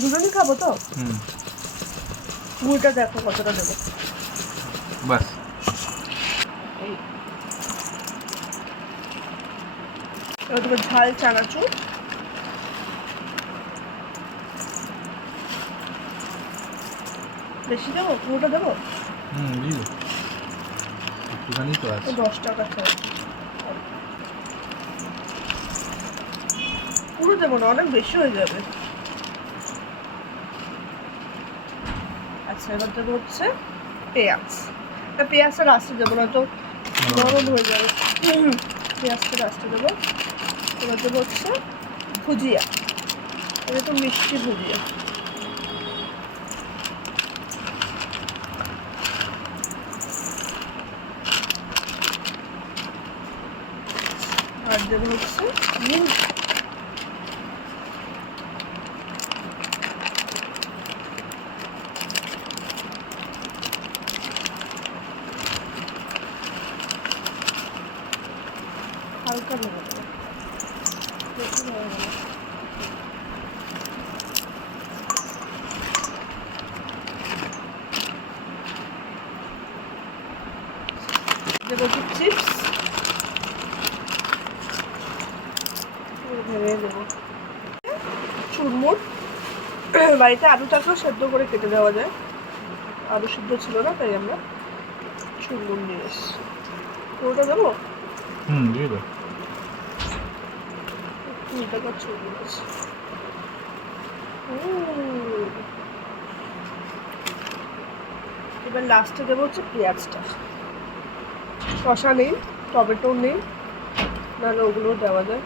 দুজনই খাবো তো। মুড়িটা দেখো কতটা দেবো, বাস। এবার দেবো ঝাল চানাচুর, বেশি দেবো, পুরোটা দেবো। একটুখানি তো আছে। 10 টাকা ছাড়া পুরো দেবো না, অনেক বেশি হয়ে যাবে। আচ্ছা এবার দেবো হচ্ছে পেঁয়াজ। পেঁয়াজটা লাস্টে দেবো না তো নরম হয়ে যাবে। পেঁয়াজটা লাস্টে দেবো। এবার দেবো হচ্ছে ভুজিয়া, এটা তো মিষ্টি ভুজিয়া। আর দেবো হচ্ছে মুড়ি। হালকা নেবো, বেশি নেবো না। দেবো কি চিপস, ভেঙে দেবো। চুরমুর, বাড়িতে আলু থাকলেও সেদ্ধ করে কেটে দেওয়া যায়, আলু সিদ্ধ ছিল না তাই আমরা চুরমুর নিয়ে এসেছি। ওটা দেবো, দিয়ে দাও। 2 টাকার চুরমুর আছে। এবার লাস্টে দেবো হচ্ছে পেঁয়াজটা। শসা নেই, টমেটো নেই, নাহলে ওগুলোও দেওয়া যায়।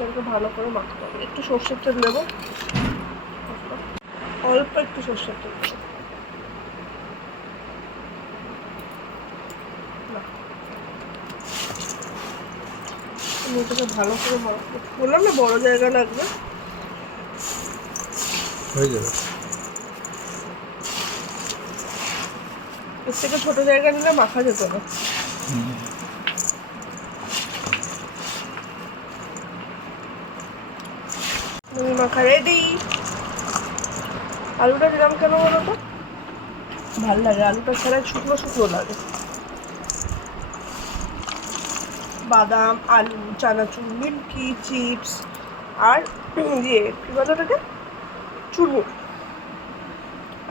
এটাকে ভালো করে মাখতে হবে। একটু সর্ষের তেল নেবো, অল্প একটু সর্ষের তেল দেবো। এটাকে ভালো করে মাখবো, বললাম না বড় জায়গা লাগবে। হয়ে যাবে। এর থেকে ছোট জায়গা নিলে মাখা যেত না। মুড়ি মাখা রেডি। আলুটা দিলাম কেন বলো তো, ভাল লাগে, আলুটা ছাড়া শুকনো শুকনো লাগে। বাদাম, আলু, চানাচুর, নিমকি, চিপস আর ইয়ে কী বলো ওটাকে, চুরমুর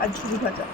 আর ঝুড়ি ভাজা।